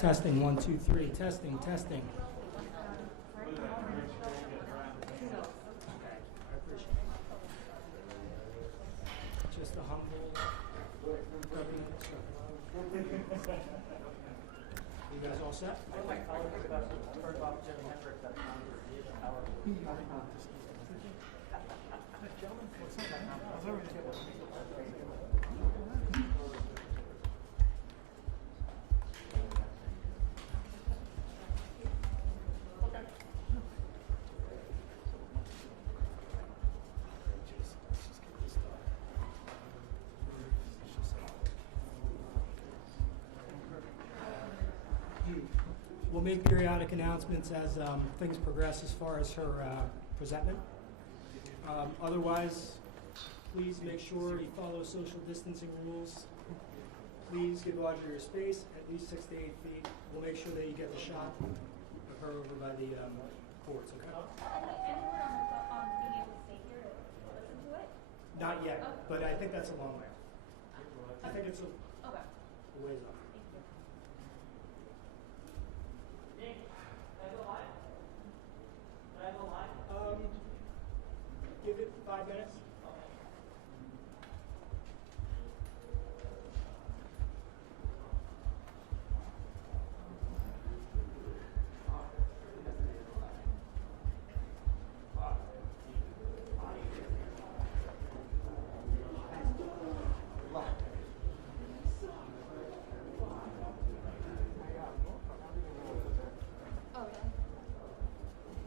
Testing, 1, 2, 3. Testing, testing. Okay, I appreciate it. Just a humble government instructor. You guys all set? We'll make periodic announcements as things progress as far as her presentment. Otherwise, please make sure you follow social distancing rules. Please give Audrey your space, at least 6 to 8 feet. We'll make sure that you get the shot of her over by the courts, okay? Any word on being able to stay here to listen to it? Not yet, Okay. but I think that's a long way. I think it's a ways off. Nick, can I go live? Can I go live? Give it 5 minutes.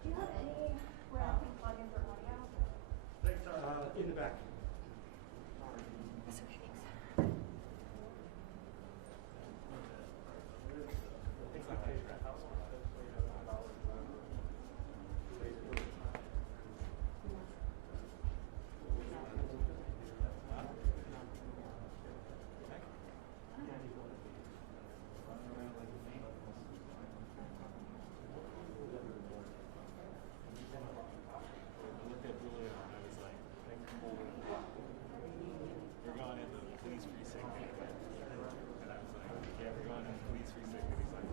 Do you have any where I can plug in for audio? In the back. That's okay, thanks. We're going in the police precinct. And I was like, yeah, we're going in the police precinct. And he's like,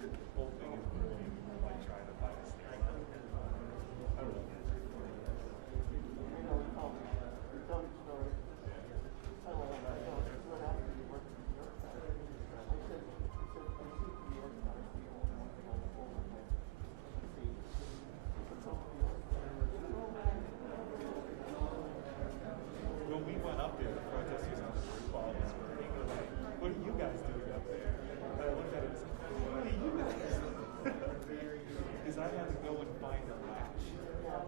the whole thing is really like trying to find a snake. I don't know. When we went up there, the protesters on the roof all was burning. They're like, what are you guys doing up there? And I looked at it and said, what are you guys doing? Because I had to go and find a latch.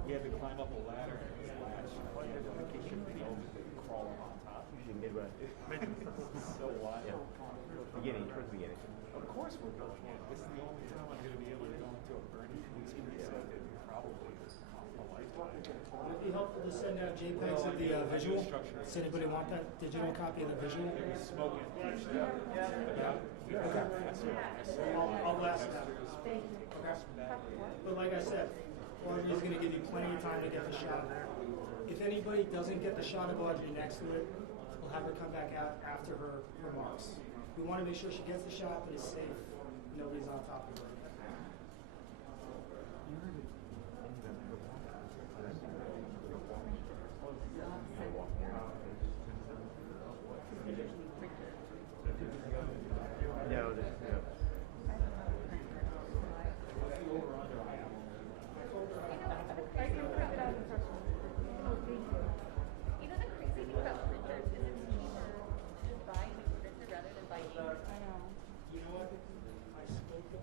We had to climb up a ladder and this latch. And he had to kick everything over and crawl up on top. Usually Midwest. So wild. Yeah. Beginning, towards the beginning. Of course we're going in. This is the only time I'm going to be able to go into a burning police precinct in probably a lifetime. Would it be helpful to send out JPEGs of the visual? Does anybody want that digital copy of the visual? It was smoking. Yeah. I'll blast that. But like I said, Audrey's going to give you plenty of time to get the shot. If anybody doesn't get the shot of Audrey next to it, we'll have her come back out after her remarks. We want to make sure she gets the shot, but is safe. Nobody's on top of her. No, this, no. I can print it out in person. Oh, thank you. You know the crazy thing about printers is it's cheaper to just buy a new printer rather than buy ink. I know. You know what? I spoke to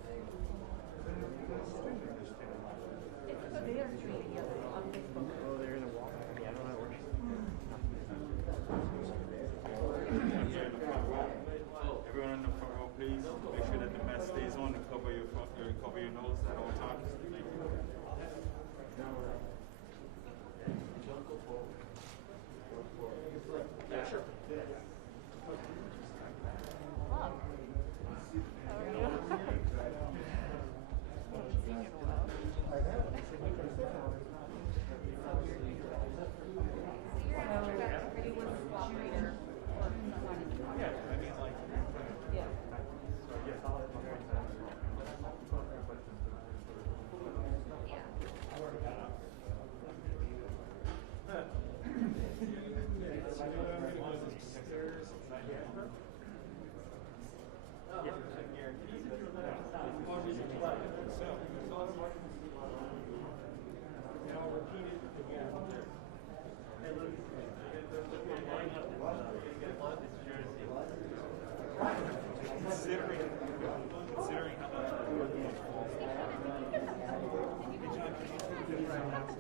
Considering how much work it falls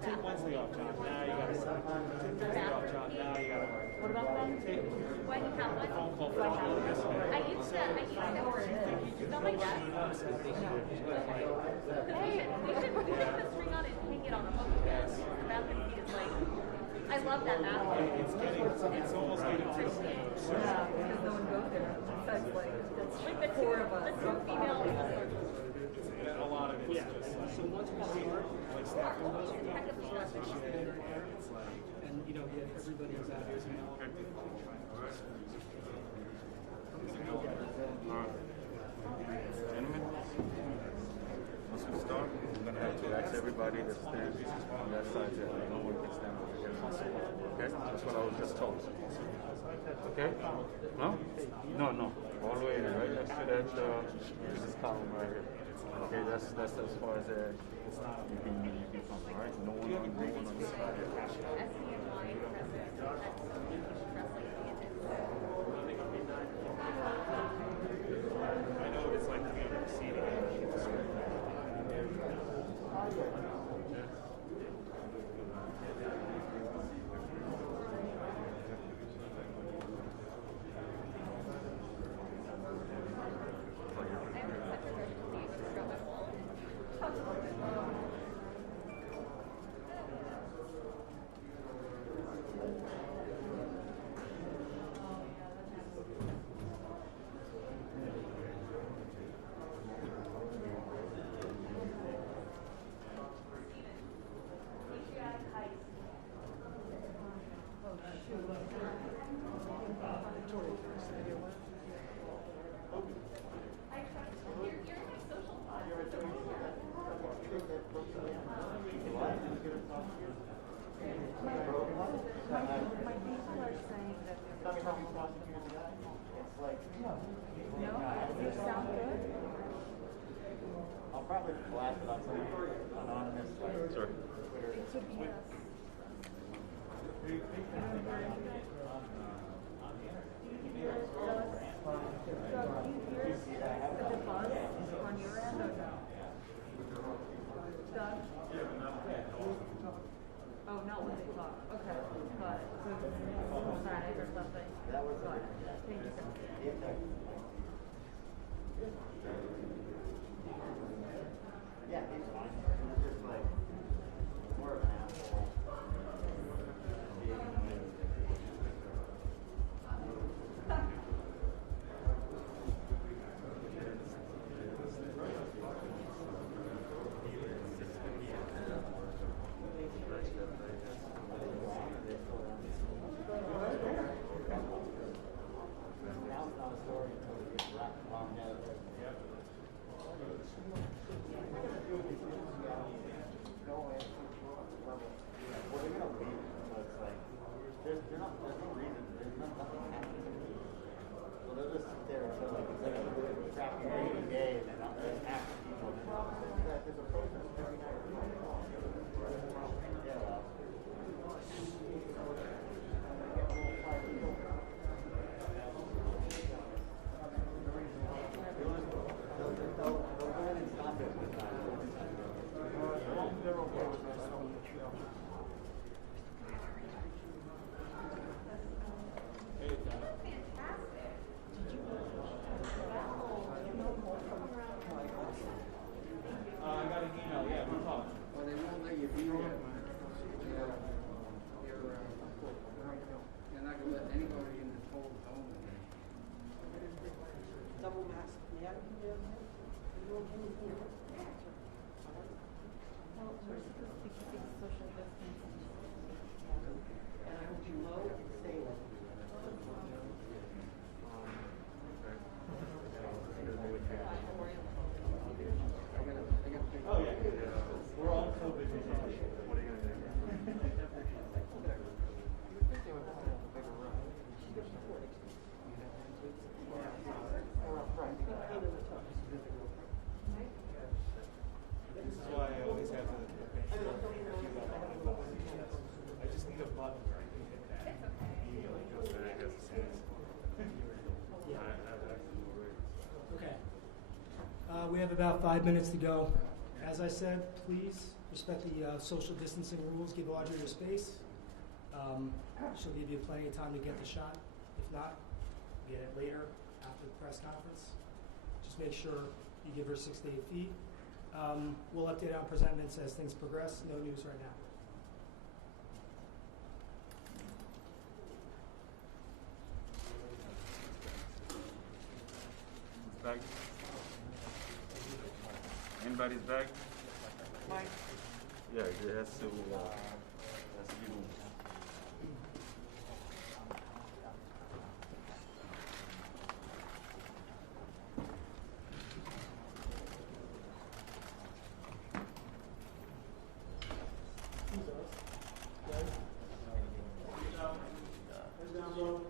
take Wednesday off, John. Now you gotta sign. Take Thursday off, John. Now you gotta work. What about that? Take Why do you have one? phone call for yesterday. I used to. Not my desk. Hey, we should put the string on it and hang it on a hook. The bathroom seat is like, I love that bathroom. It's almost getting to the point. Yeah, because no one goes there. Besides, like, Like that's the four of us. two female. A lot of it's Yeah. just like, So once we start, like staff. once we get the shots that she did in her hair, and get everybody's out here now. Gentlemen, once we start, we're going to have to ask everybody to stand on that side there. No one can stand over here. Okay? That's what I was just told. Okay? No? No. All the way right next to that this column right here. Okay, that's as far as you can come, all right? No one on the side here. I know what it's like to be on the receiving end. My people are saying that they're No? Does it sound good? I'll probably blast it on some anonymous Sorry. It could be us. The buzz on your end or no? Doug? Oh, not when they talk. Okay, got it. So it's static or something. Got it. Thank you, sir. Yeah, he's fine. He's just like more of an asshole. We have about 5 minutes to go. As I said, please respect the social distancing rules. Give Audrey her space. She'll give you plenty of time to get the shot. If not, get it later after the press conference. Just make sure you give her 6 to 8 feet. We'll update on presentments as things progress. No news right now. Bag. Anybody's bag? Mike? Yeah, it has to be moved.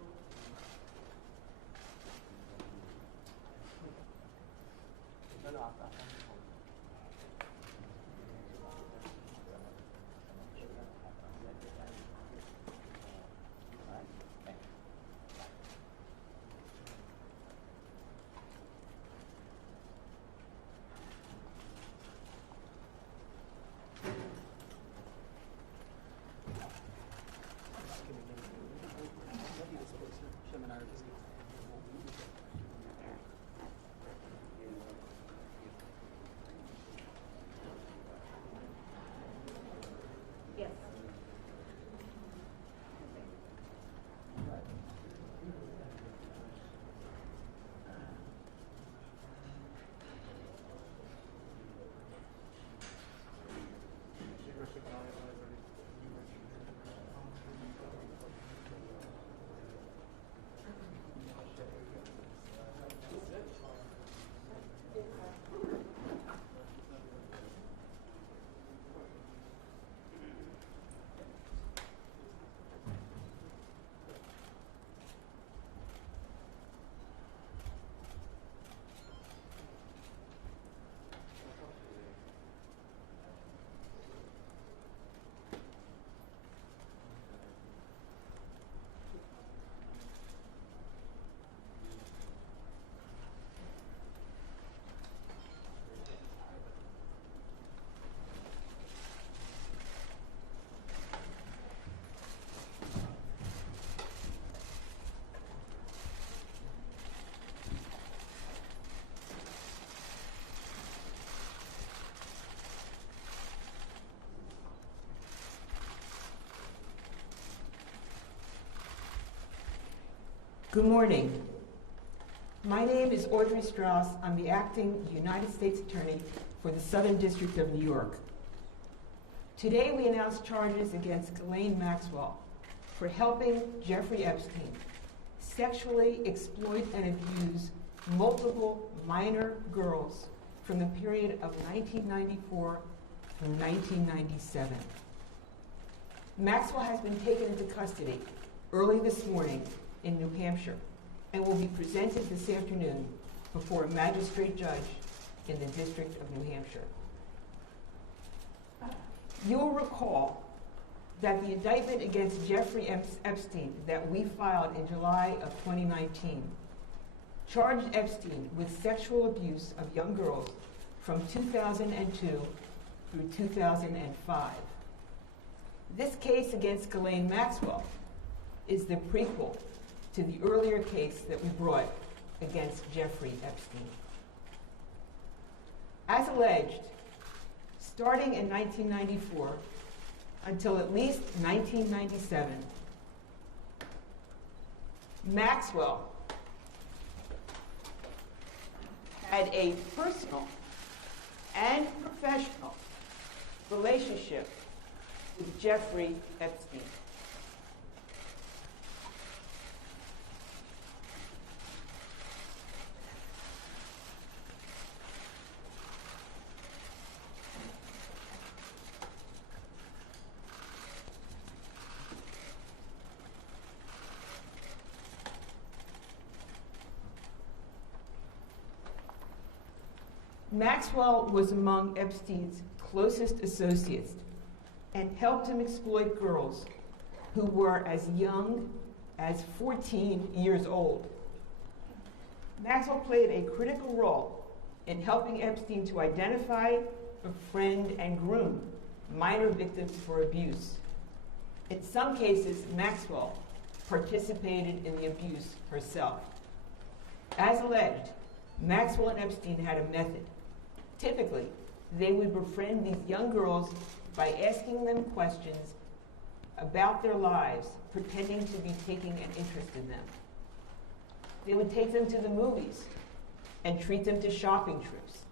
Yes. Good morning. My name is Audrey Strauss. I'm the acting United States Attorney for the Southern District of New York. Today we announce charges against Ghislaine Maxwell for helping Jeffrey Epstein sexually exploit and abuse multiple minor girls from the period of 1994 through 1997. Maxwell has been taken into custody early this morning in New Hampshire and will be presented this afternoon before a magistrate judge in the District of New Hampshire. You'll recall that the indictment against Jeffrey Epstein that we filed in July of 2019 charged Epstein with sexual abuse of young girls from 2002 through 2005. This case against Ghislaine Maxwell is the prequel to the earlier case that we brought against Jeffrey Epstein. As alleged, starting in 1994 until at least 1997, Maxwell had a personal and professional relationship with Jeffrey Epstein. Maxwell was among Epstein's closest associates and helped him exploit girls who were as young as 14 years old. Maxwell played a critical role in helping Epstein to identify, befriend, and groom minor victims for abuse. In some cases, Maxwell participated in the abuse herself. As alleged, Maxwell and Epstein had a method. Typically, they would befriend these young girls by asking them questions about their lives, pretending to be taking an interest in them. They would take them to the movies and treat them to shopping trips.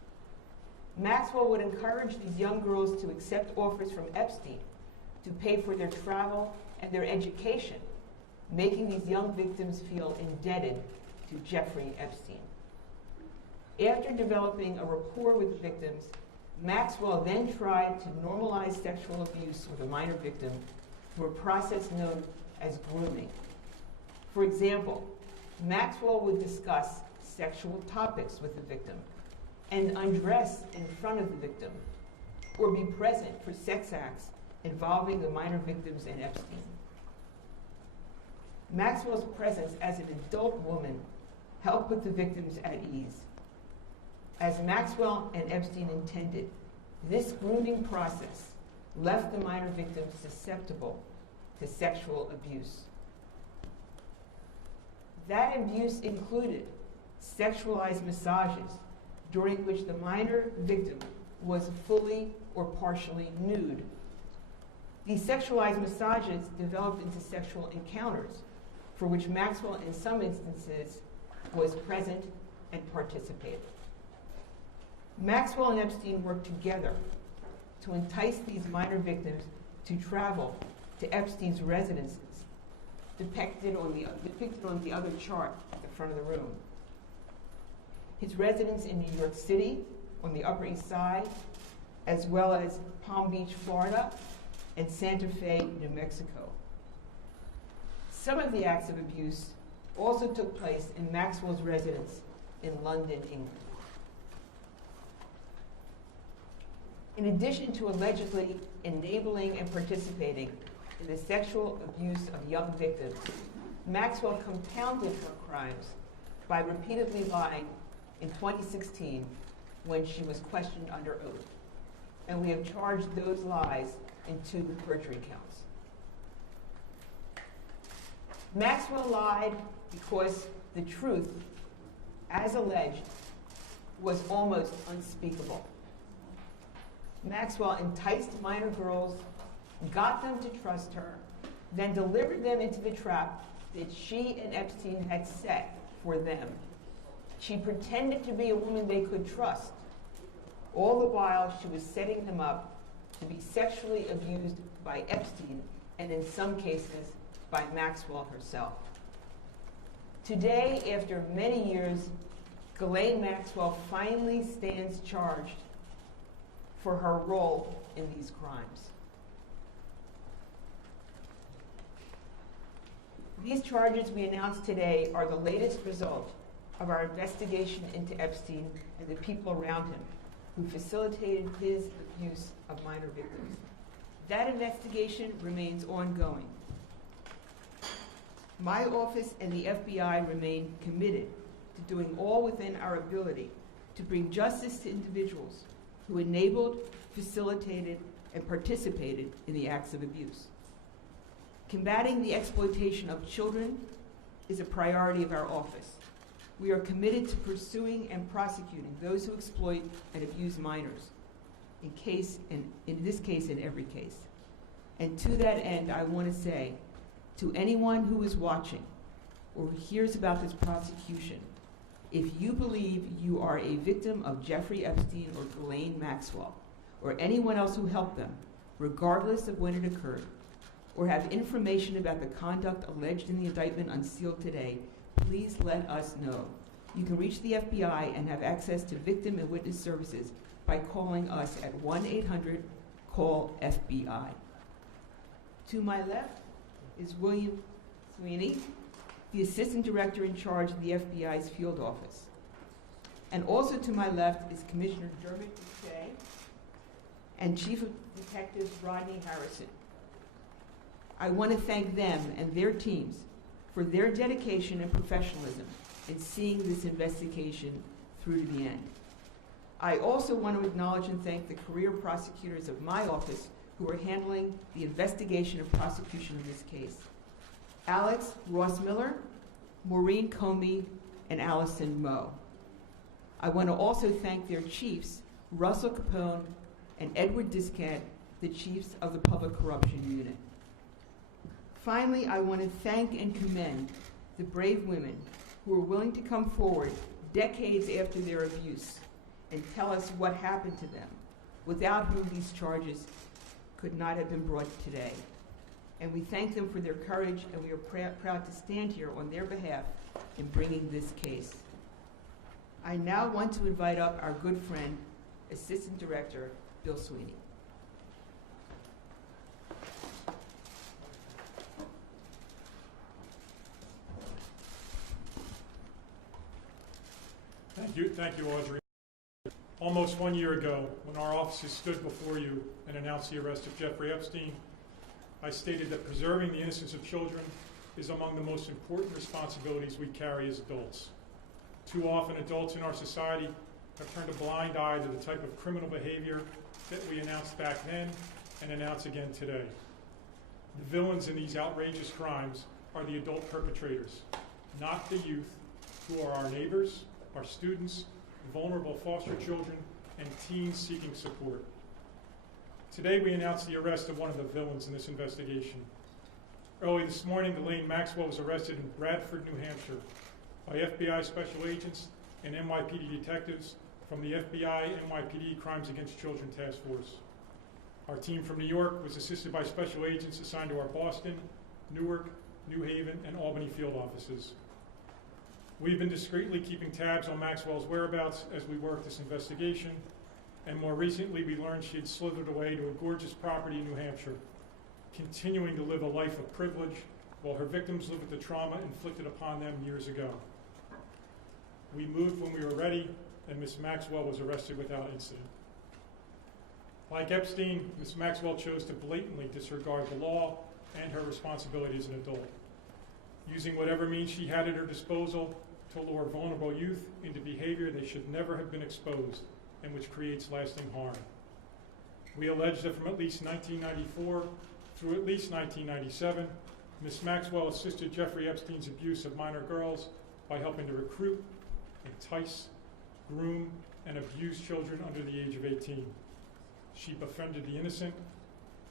Maxwell would encourage these young girls to accept offers from Epstein to pay for their travel and their education, making these young victims feel indebted to Jeffrey Epstein. After developing a rapport with the victims, Maxwell then tried to normalize sexual abuse with a minor victim through a process known as grooming. For example, Maxwell would discuss sexual topics with the victim and undress in front of the victim, or be present for sex acts involving the minor victims and Epstein. Maxwell's presence as an adult woman helped put the victims at ease. As Maxwell and Epstein intended, this grooming process left the minor victims susceptible to sexual abuse. That abuse included sexualized massages during which the minor victim was fully or partially nude. These sexualized massages developed into sexual encounters for which Maxwell, in some instances, was present and participated. Maxwell and Epstein worked together to entice these minor victims to travel to Epstein's residences, depicted on the other chart at the front of the room. His residence in New York City, on the Upper East Side, as well as Palm Beach, Florida, and Santa Fe, New Mexico. Some of the acts of abuse also took place in Maxwell's residence in London, England. In addition to allegedly enabling and participating in the sexual abuse of young victims, Maxwell compounded her crimes by repeatedly lying in 2016 when she was questioned under oath. And we have charged those lies in 2 perjury counts. Maxwell lied because the truth, as alleged, was almost unspeakable. Maxwell enticed minor girls, got them to trust her, then delivered them into the trap that she and Epstein had set for them. She pretended to be a woman they could trust. All the while, she was setting them up to be sexually abused by Epstein, and in some cases, by Maxwell herself. Today, after many years, Ghislaine Maxwell finally stands charged for her role in these crimes. These charges we announced today are the latest result of our investigation into Epstein and the people around him who facilitated his abuse of minor victims. That investigation remains ongoing. My office and the FBI remain committed to doing all within our ability to bring justice to individuals who enabled, facilitated, and participated in the acts of abuse. Combating the exploitation of children is a priority of our office. We are committed to pursuing and prosecuting those who exploit and abuse minors, in this case, in every case. And to that end, I want to say to anyone who is watching or who hears about this prosecution, if you believe you are a victim of Jeffrey Epstein or Ghislaine Maxwell, or anyone else who helped them, regardless of when it occurred, or have information about the conduct alleged in the indictment unsealed today, please let us know. You can reach the FBI and have access to victim and witness services by calling us at 1-800-CALL-FBI. To my left is William Sweeney, the Assistant Director in charge of the FBI's field office. And also to my left is Commissioner Dermot Boucher and Chief of Detectives Rodney Harrison. I want to thank them and their teams for their dedication and professionalism in seeing this investigation through to the end. I also want to acknowledge and thank the career prosecutors of my office who are handling the investigation and prosecution of this case. Alex Ross Miller, Maureen Comey, and Allison Moe. I want to also thank their chiefs, Russell Capone and Edward Discant, the chiefs of the Public Corruption Unit. Finally, I want to thank and commend the brave women who are willing to come forward decades after their abuse and tell us what happened to them, without whom these charges could not have been brought today. And we thank them for their courage, and we are proud to stand here on their behalf in bringing this case. I now want to invite up our good friend, Assistant Director Bill Sweeney. Thank you, Audrey. Almost 1 year ago, when our offices stood before you and announced the arrest of Jeffrey Epstein, I stated that preserving the innocence of children is among the most important responsibilities we carry as adults. Too often, adults in our society have turned a blind eye to the type of criminal behavior that we announced back then and announce again today. The villains in these outrageous crimes are the adult perpetrators, not the youth, who are our neighbors, our students, vulnerable foster children, and teens seeking support. Today, we announced the arrest of one of the villains in this investigation. Early this morning, Ghislaine Maxwell was arrested in Bradford, New Hampshire, by FBI special agents and NYPD detectives from the FBI NYPD Crimes Against Children Task Force. Our team from New York was assisted by special agents assigned to our Boston, Newark, New Haven, and Albany field offices. We've been discreetly keeping tabs on Maxwell's whereabouts as we worked this investigation, and more recently we learned she had slithered away to a gorgeous property in New Hampshire, continuing to live a life of privilege while her victims live with the trauma inflicted upon them years ago. We moved when we were ready, and Ms. Maxwell was arrested without incident. Like Epstein, Ms. Maxwell chose to blatantly disregard the law and her responsibility as an adult, using whatever means she had at her disposal to lure vulnerable youth into behavior they should never have been exposed and which creates lasting harm. We allege that from at least 1994 through at least 1997, Ms. Maxwell assisted Jeffrey Epstein's abuse of minor girls by helping to recruit, entice, groom, and abuse children under the age of 18. She befriended the innocent,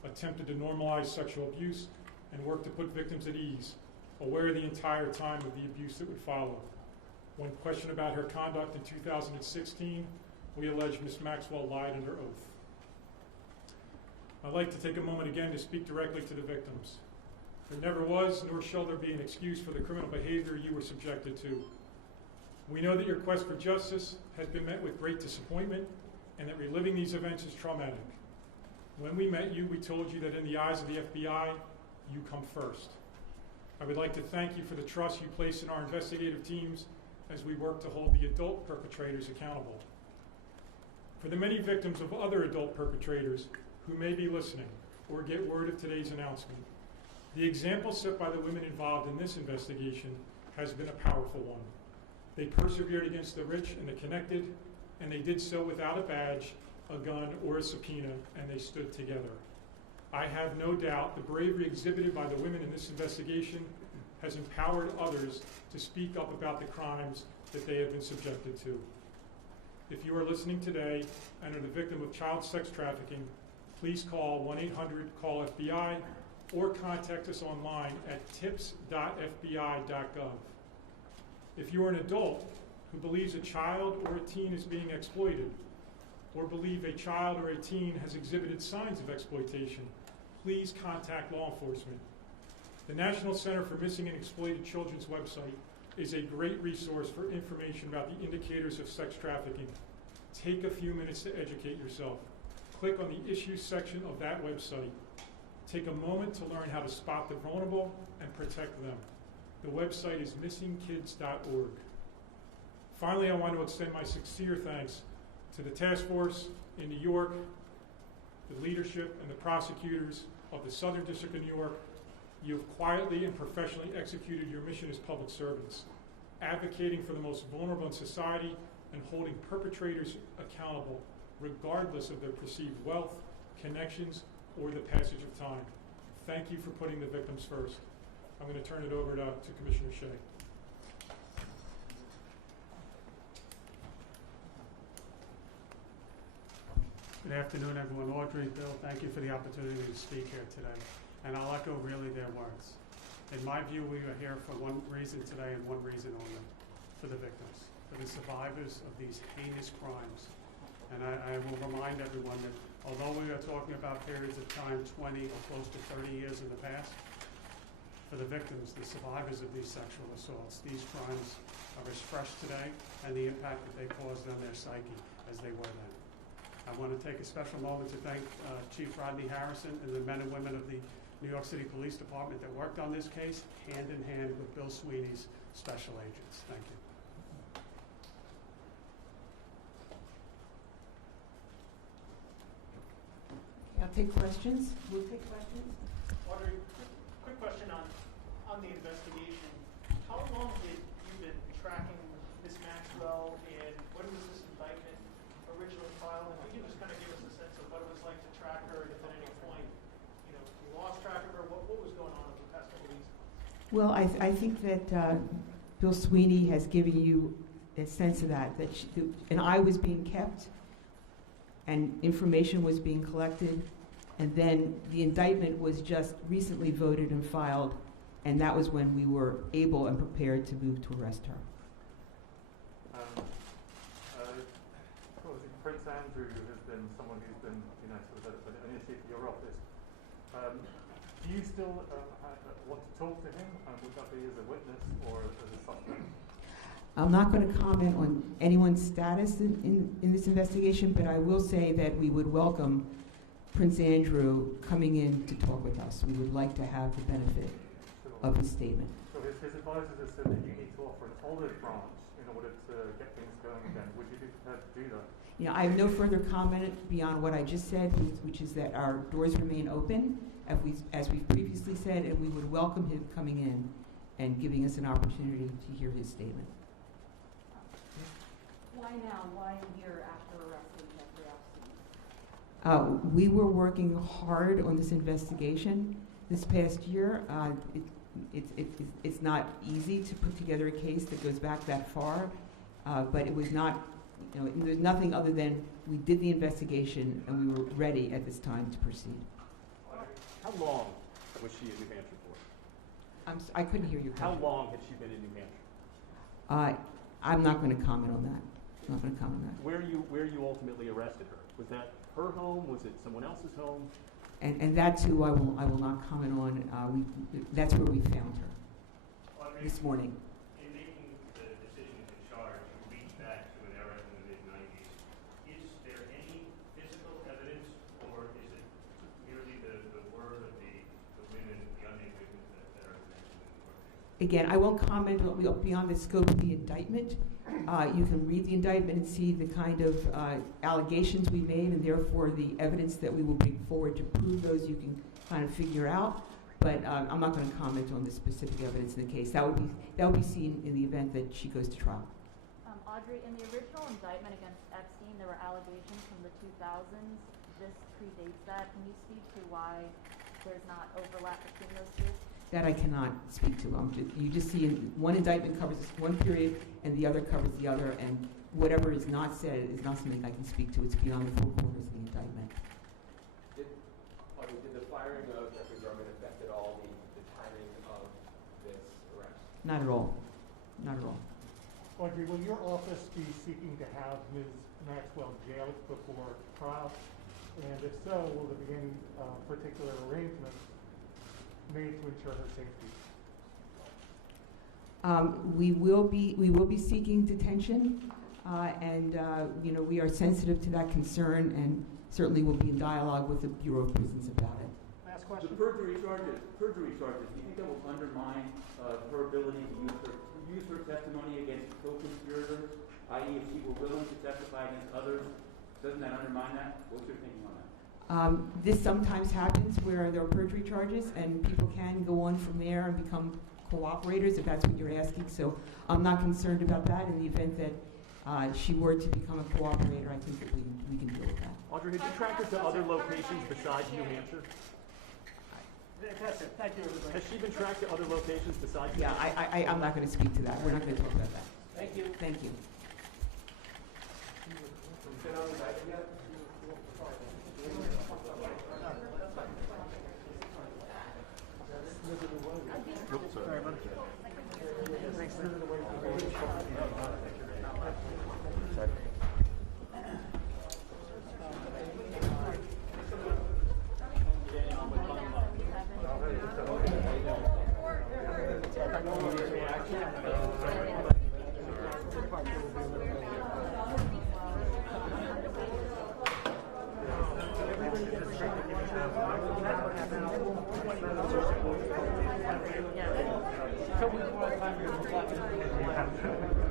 attempted to normalize sexual abuse, and worked to put victims at ease, aware the entire time of the abuse that would follow. When questioned about her conduct in 2016, we allege Ms. Maxwell lied under oath. I'd like to take a moment again to speak directly to the victims. There never was, nor shall there be, an excuse for the criminal behavior you were subjected to. We know that your quest for justice has been met with great disappointment, and that reliving these events is traumatic. When we met you, we told you that in the eyes of the FBI, you come first. I would like to thank you for the trust you place in our investigative teams as we work to hold the adult perpetrators accountable. For the many victims of other adult perpetrators who may be listening or get word of today's announcement, the example set by the women involved in this investigation has been a powerful one. They persevered against the rich and the connected, and they did so without a badge, a gun, or a subpoena, and they stood together. I have no doubt the bravery exhibited by the women in this investigation has empowered others to speak up about the crimes that they have been subjected to. If you are listening today and are the victim of child sex trafficking, please call 1-800-CALL-FBI or contact us online at tips.fbi.gov. If you are an adult who believes a child or a teen is being exploited, or believe a child or a teen has exhibited signs of exploitation, please contact law enforcement. The National Center for Missing and Exploited Children's website is a great resource for information about the indicators of sex trafficking. Take a few minutes to educate yourself. Click on the issues section of that website. Take a moment to learn how to spot the vulnerable and protect them. The website is missingkids.org. Finally, I want to extend my sincere thanks to the task force in New York, the leadership and the prosecutors of the Southern District of New York. You have quietly and professionally executed your mission as public servants, advocating for the most vulnerable in society and holding perpetrators accountable regardless of their perceived wealth, connections, or the passage of time. Thank you for putting the victims first. I'm going to turn it over to Commissioner Shea. Good afternoon, everyone. Audrey, Bill, thank you for the opportunity to speak here today. And I'll echo really their words. In my view, we are here for one reason today and one reason only, for the victims, for the survivors of these heinous crimes. And I will remind everyone that although we are talking about periods of time 20 or close to 30 years in the past, for the victims, the survivors of these sexual assaults, these crimes are as fresh today and the impact that they caused on their psyche as they were then. I want to take a special moment to thank Chief Rodney Harrison and the men and women of the New York City Police Department that worked on this case hand in hand with Bill Sweeney's special agents. Thank you. I'll take questions. We'll take questions. Audrey, quick question on the investigation. How long had you been tracking Ms. Maxwell, and when was this indictment originally filed? And if you can just kind of give us a sense of what it was like to track her, and if at any point, you lost track of her, what was going on over the past couple of weeks? Well, I think that Bill Sweeney has given you a sense of that an eye was being kept and information was being collected, and then the indictment was just recently voted and filed, and that was when we were able and prepared to move to arrest her. Prince Andrew has been someone who's been, sort of an issue for your office. Do you still want to talk to him? Would that be as a witness or as a suspect? I'm not going to comment on anyone's status in this investigation, but I will say that we would welcome Prince Andrew coming in to talk with us. We would like to have the benefit of his statement. So his advisors have said that you need to offer an olive branch in order to get things going again. Would you be prepared to do that? I have no further comment beyond what I just said, which is that our doors remain open, as we've previously said, and we would welcome him coming in and giving us an opportunity to hear his statement. Why now? Why a year after arresting Jeffrey Epstein? We were working hard on this investigation this past year. It's not easy to put together a case that goes back that far, but it was not, there's nothing other than we did the investigation and we were ready at this time to proceed. How long was she in New Hampshire for? I couldn't hear you. How long had she been in New Hampshire? I'm not going to comment on that. I'm not going to comment on that. Where you ultimately arrested her? Was that her home? Was it someone else's home? And that too, I will not comment on. That's where we found her this morning. In making the decision to charge, you reach back to an era in the mid-90s. Is there any physical evidence, or is it merely the word of the women, the unnamed victims that are mentioned in the court? Again, I won't comment beyond the scope of the indictment. You can read the indictment and see the kind of allegations we made, and therefore the evidence that we will bring forward to prove those you can kind of figure out. But I'm not going to comment on the specific evidence in the case. That would be seen in the event that she goes to trial. Audrey, in the original indictment against Epstein, there were allegations from the 2000s. This predates that. Can you speak to why there's not overlap between those two? That I cannot speak to. You just see one indictment covers one period and the other covers the other, and whatever is not said is not something I can speak to. It's beyond the four corners of the indictment. Did the firing of Jeffrey Epstein affect at all the timing of this arrest? Not at all. Not at all. Audrey, will your office be seeking to have Ms. Maxwell jailed before trial? And if so, will there be any particular arrangements made to ensure her safety? We will be seeking detention, and we are sensitive to that concern, and certainly will be in dialogue with the Bureau of Prisons about it. Last question. The perjury charges, do you think that will undermine her ability to use her testimony against co-conspirators, i.e. if she were willing to testify against others, doesn't that undermine that? What's your thinking on that? This sometimes happens where there are perjury charges, and people can go on from there and become cooperators, if that's what you're asking. So I'm not concerned about that in the event that she were to become a cooperator, I think that we can deal with that. Audrey, had you tracked her to other locations besides New Hampshire? That's it. Thank you, everybody. Has she been tracked to other locations besides New Yeah, Hampshire? I'm not going to speak to that. We're not going to talk about that. Thank you. Thank you. Oops, sorry. Yeah.